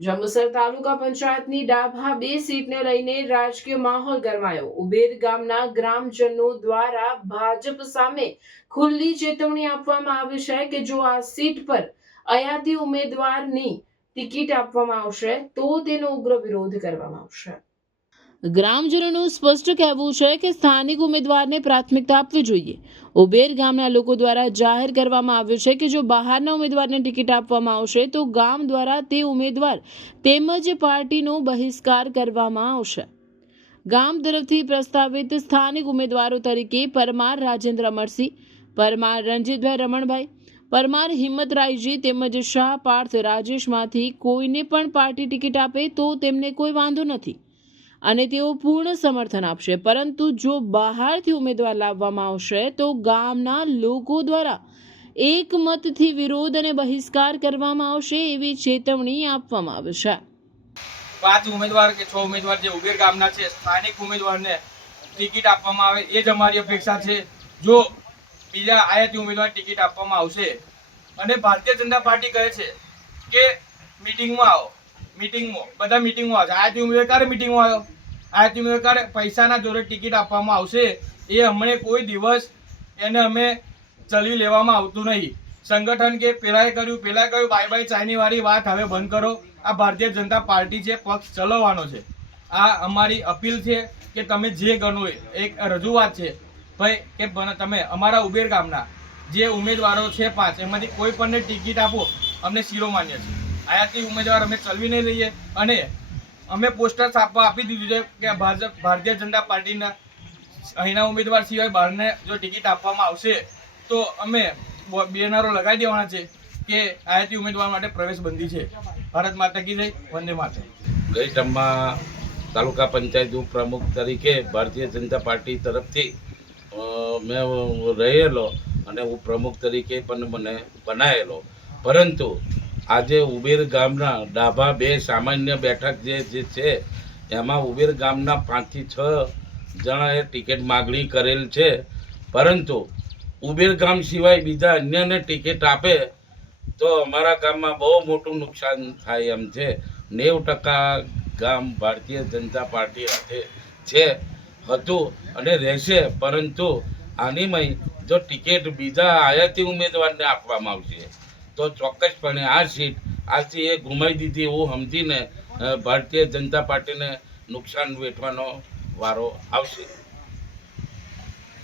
જંબુસર તાલુકા પંચાયતની ડાભા 2 સીટને લઈને રાજકીય માહોલ ગરમાયો. ઉબેર ગામના ગ્રામજનો દ્વારા ભાજપ સામે ખુલ્લી ચેતવણી આપવામાં આવી છે કે જો આ સીટ પર અયાતી ઉમેદવારની ટિકિટ આપવામાં આવશે તો તેનો ઉગ્ર વિરોધ કરવામાં આવશે. ગ્રામજનોનું સ્પષ્ટ કહેવું છે કે સ્થાનિક ઉમેદવારને પ્રાથમિકતા આપવી જોઈએ. ઉબેર ગામના લોકો દ્વારા જાહેર કરવામાં આવ્યું છે કે જો બહારના ઉમેદવારને ટિકિટ આપવામાં આવશે તો ગામ દ્વારા તે ઉમેદવાર તેમજ પાર્ટીનો બહિષ્કાર કરવામાં આવશે. ગામ તરફથી પ્રસ્તાવિત સ્થાનિક ઉમેદવારો તરીકે પરમાર રાજેન્દ્ર અમરસિંહ, પરમાર રણજીતભાઈ રમણભાઈ, પરમાર હિંમતરાયજી તેમજ શાહ પાર્થ રાજેશમાંથી કોઈને પણ પાર્ટી ટિકિટ આપે તો તેમને કોઈ વાંધો નથી અને તેઓ પૂર્ણ સમર્થન આપશે, પરંતુ જો બહારથી ઉમેદવાર લાવવામાં આવશે તો ગામના લોકો દ્વારા એકમતથી વિરોધ અને બહિષ્કાર કરવામાં આવશે એવી ચેતવણી આપવામાં આવી છે. 5 ઉમેદવાર કે 6 ઉમેદવાર જે ઉબેર ગામના છે સ્થાનિક ઉમેદવારને ટિકિટ આપવામાં આવે એ જ અમારી અપેક્ષા છે. જો બીજા આયાતી ઉમેદવારને ટિકિટ આપવામાં આવશે અને ભારતીય જનતા પાર્ટી કહે છે કે મીટિંગમાં આવો, બધા મીટિંગમાં આવે, આયાતી ઉમેદવાર ક્યારે મીટિંગમાં આવ્યો? આયાતી ઉમેદવાર ક્યારે પૈસાના જોરે ટિકિટ આપવામાં આવશે એ અમને કોઈ દિવસ એને અમે ચલવી લેવામાં આવતું નહીં. સંગઠન કે પેલાએ કહ્યું બાય બાય ચાઇની વાળી વાત હવે બંધ કરો. આ ભારતીય જનતા પાર્ટી છે, પક્ષ ચલાવવાનો છે. આ અમારી અપીલ છે કે તમે જે ગણો એક રજૂઆત છે ભાઈ કે તમે અમારા ઉબેર ગામના જે ઉમેદવારો છે 5 એમાંથી કોઈ પણને ટિકિટ આપો, અમને શિરોમાન્ય છે. આયાથી ઉમેદવાર અમે ચલવી નહીં લઈએ અને અમે પોસ્ટર છાપવા આપી દીધું છે કે ભારતીય જનતા પાર્ટીના અહીંના ઉમેદવાર સિવાય બહારને જો ટિકિટ આપવામાં આવશે તો અમે બેનરો લગાવી દેવાના છે કે આયાતી ઉમેદવાર માટે પ્રવેશ બંધી છે. ભારત માતા કી જય, વંદે માતરમ. ગઈ ટર્મમાં તાલુકા પંચાયત પ્રમુખ તરીકે ભારતીય જનતા પાર્ટી તરફથી મેં રહેલો અને હું પ્રમુખ તરીકે પણ મને બનાવેલો, પરંતુ આજે ઉબેર ગામના ડાભા 2 સામાન્ય બેઠક જે છે એમાં ઉબેર ગામના 5 થી 6 જણાએ ટિકિટ માગણી કરેલ છે, પરંતુ ઉબેર ગામ સિવાય બીજા અન્યને ટિકિટ આપે તો અમારા ગામમાં બહુ મોટું નુકસાન થાય એમ છે. 90% ગામ ભારતીય જનતા પાર્ટી સાથે હતું અને રહેશે, પરંતુ આનીમય જો ટિકિટ બીજા આયાતી ઉમેદવારને આપવામાં આવશે તો ચોક્કસપણે આ સીટ આજથી એ ગુમાવી દીધી એવું સમજીને ભારતીય જનતા પાર્ટીને નુકસાન વેઠવાનો વારો આવશે.